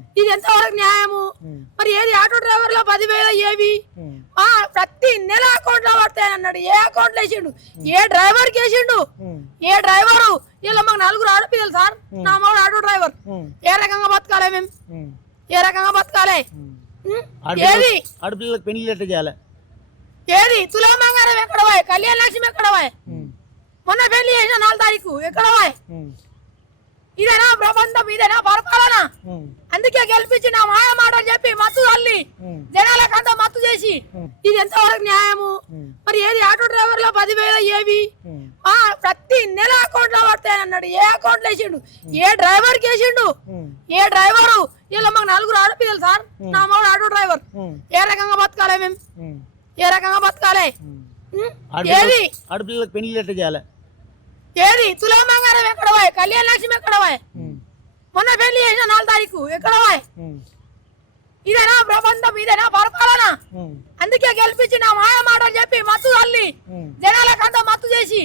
ఇది ఎంతవరకు న్యాయము? మరి ఏది ఆటో డ్రైవర్లో 10,000 ఏవి ప్రతి నెల అకౌంట్ లో పడతాయని అన్నాడు. ఏ అకౌంట్ లో వేసిండు? ఏ డ్రైవర్ కి వేసిండు? ఏ డ్రైవరు? ఇలా మాకు 4 ఆడపిల్లలు సార్. నా మగడు ఆటో డ్రైవర్. ఏ రకంగా బతకాలి మేము? ఏ రకంగా బతకాలి? ఏది ఆడపిల్లలకు పెళ్లి ఎట్లా చేయాలి? ఏది తులమంగారం ఎక్కడ పోయి? కళ్యాణ లక్ష్మి ఎక్కడ పోయి? మొన్న పెళ్లి చేసిన 4 తారీఖు ఎక్కడ పోయి? ఇదేనా ప్రబంధం? ఇదేనా పరిపాలన? అందుకే గెలిపించి నా మాయ మాటలు చెప్పి మత్తు తల్లి జనాలకంతా మత్తు చేసి ఇది ఎంతవరకు న్యాయము? మరి ఏది ఆటో డ్రైవర్లో 10,000 ఏవి ప్రతి నెల అకౌంట్ లో పడతాయని అన్నాడు. ఏ అకౌంట్ లో వేసిండు? ఏ డ్రైవర్ కి వేసిండు? ఏ డ్రైవరు? ఇలా మాకు 4 ఆడపిల్లలు సార్. నా మగడు ఆటో డ్రైవర్. ఏ రకంగా బతకాలి మేము? ఏ రకంగా బతకాలి? ఏది ఆడపిల్లలకు పెళ్లి ఎట్లా చేయాలి? ఏది తులమంగారం ఎక్కడ పోయి? కళ్యాణ లక్ష్మి ఎక్కడ పోయి? మొన్న పెళ్లి చేసిన 4 తారీఖు ఎక్కడ పోయి? ఇదేనా ప్రబంధం? ఇదేనా పరిపాలన? అందుకే గెలిపించి నా మాయ మాటలు చెప్పి మత్తు తల్లి జనాలకంతా మత్తు చేసి